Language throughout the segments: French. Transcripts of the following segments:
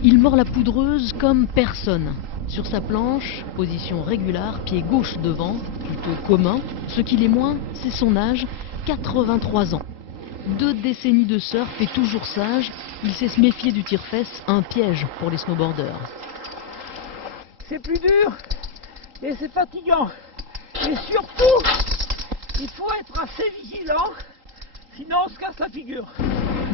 Il mord la poudreuse comme personne. Sur sa planche, position régulière, pied gauche devant, plutôt commun. Ce qui l'est moins, c'est son âge, 83 ans. 2 décennies de surf et toujours sage, il sait se méfier du tire-fesse, un piège pour les snowboarders. C'est plus dur et c'est fatigant. Et surtout, il faut être assez vigilant, sinon on se casse la figure.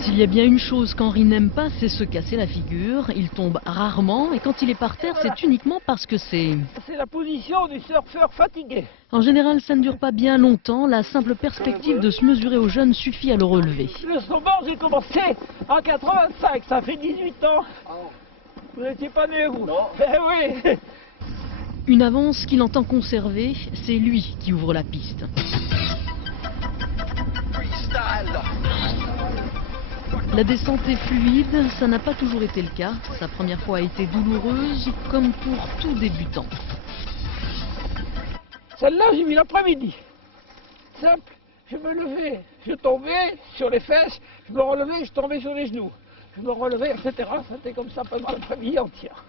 S'il y a bien une chose qu'Henri n'aime pas, c'est se casser la figure. Il tombe rarement et quand il est par terre, c'est uniquement parce que c'est... C'est la position du surfeur fatigué. En général, ça ne dure pas bien longtemps. La simple perspective de se mesurer aux jeunes suffit à le relever. Le snowboard, j'ai commencé en 85, ça fait 18 ans. Vous n'étiez pas né, vous? Non. Eh oui. Une avance qu'il entend conserver, c'est lui qui ouvre la piste. La descente est fluide, ça n'a pas toujours été le cas. Sa première fois a été douloureuse, comme pour tout débutant. Celle-là, j'ai mis l'après-midi. Simple, je me levais, je tombais sur les fesses, je me relevais, je tombais sur les genoux. Je me relevais, etc. C'était comme ça pendant l'après-midi entière.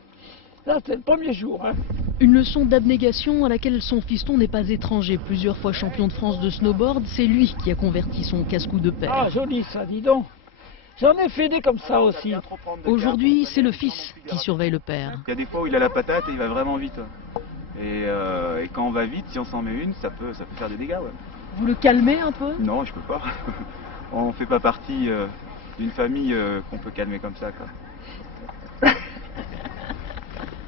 Là, c'était le premier jour. Hein. Une leçon d'abnégation à laquelle son fiston n'est pas étranger. Plusieurs fois champion de France de snowboard, c'est lui qui a converti son casse-cou de père. Ah, joli ça, dis donc. J'en ai fait des comme ça aussi. Aujourd'hui, c'est le fils qui surveille le père. Il y a des fois où il a la patate et il va vraiment vite. Et quand on va vite, si on s'en met une, ça peut faire des dégâts. Ouais. Vous le calmez un peu? Non, je peux pas. On fait pas partie d'une famille qu'on peut calmer comme ça, quoi.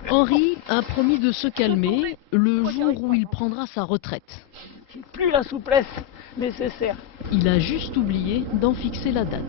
Henri a promis de se calmer le jour où il prendra sa retraite. J'ai plus la souplesse nécessaire. Il a juste oublié d'en fixer la date.